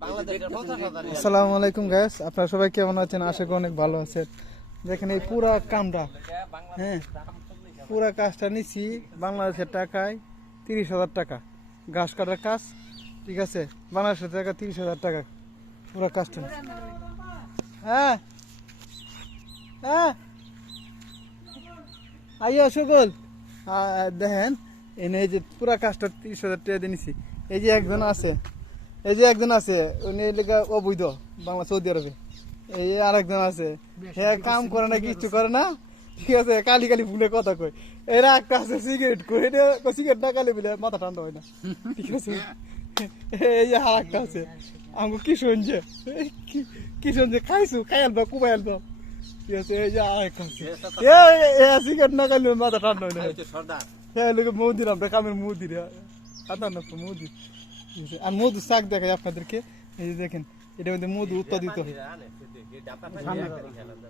আসসালামু আলাইকুম গাইস, আপনারা সবাই কেমন আছেন? আশা করি অনেক ভালো আছেন। দেখেন এই পুরা কামটা, হ্যাঁ পুরা কাজটা নিচ্ছি বাংলাদেশের টাকায় 30,000 টাকা। ঘাস কাটার কাজ, ঠিক আছে, বাংলাদেশের টাকা 30,000 টাকা পুরা কাজটা। হ্যাঁ হ্যাঁ আইয়া সকল দেখেন এনে এই যে পুরা কাজটা 30,000 টাকা দিয়ে নিছি। এই যে একজন আছে উনি লেখা অবৈধ বাংলা সৌদি আরবে। এই আরেকজন আছে, হ্যাঁ কাম করে না, কিচ্ছু করে না, ঠিক আছে, কালি কালি ভুলে কথা কয়। এরা একটা আছে সিগারেট কই, সিগারেট না কালি বলে মাথা ঠান্ডা হয় না, ঠিক আছে। এই যে আর একটা আছে আমাকে কিশোর যে খাইছু খাই আলবা কুবাই আলবা, ঠিক আছে। এই যে আর একটা আছে সিগারেট না কালি মাথা ঠান্ডা হয় না। হ্যাঁ লোক মৌদির, আমরা কামের মৌদির সাধারণ মৌদি। আর মধু শাক দেখাই আপনাদেরকে, এই যে দেখেন এটার মধ্যে মধু উৎপাদিত হয়,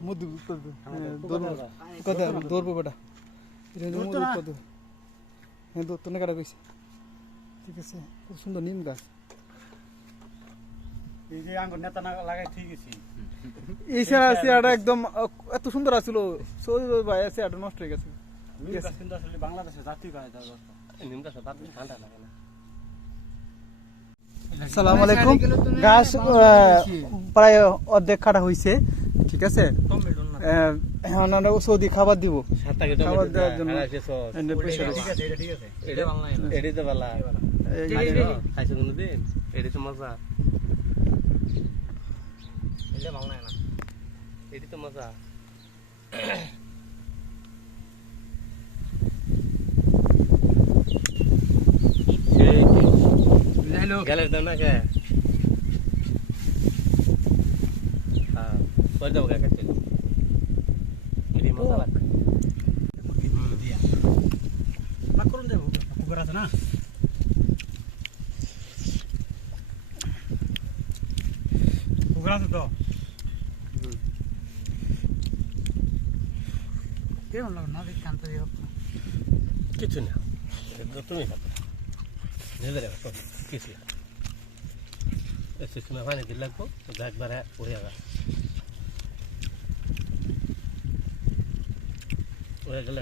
মধু উৎপাদিত কথা ধরবো বেটা, এটা মধু উৎপাদিত, হ্যাঁ ধরতো না কাটা কইছে, ঠিক আছে। খুব সুন্দর নিম গাছ। এই যে আঙ্গুর নেতা না লাগাই ঠিক আছে, এই চেয়ারটা একদম এত সুন্দর আছিল, সৌদি ভাই চেয়ারটা নষ্ট হয়ে গেছে। নিম গাছ কিন্তু আসলে বাংলাদেশে জাতীয় গাছ, নিম গাছ ঠান্ডা লাগে না। আসসালামু আলাইকুম, গাছ প্রায় অর্ধেক কাটা হয়েছে, ঠিক আছে। আমরা সৌদি খাবার দিব, খাবার দেওয়ার জন্য মজা। গেলের দাম না কে করে দেবো কাকা, চলো এটি মজা লাগবে। করুন দেবো পুকুর আছে না, পুকুর আছে তো কেমন লাগবে না কান্ত কিছু না, তুমি কিছু সিস্টেমে পানি দিলে লাগবো, একবারে উড়ে গেলে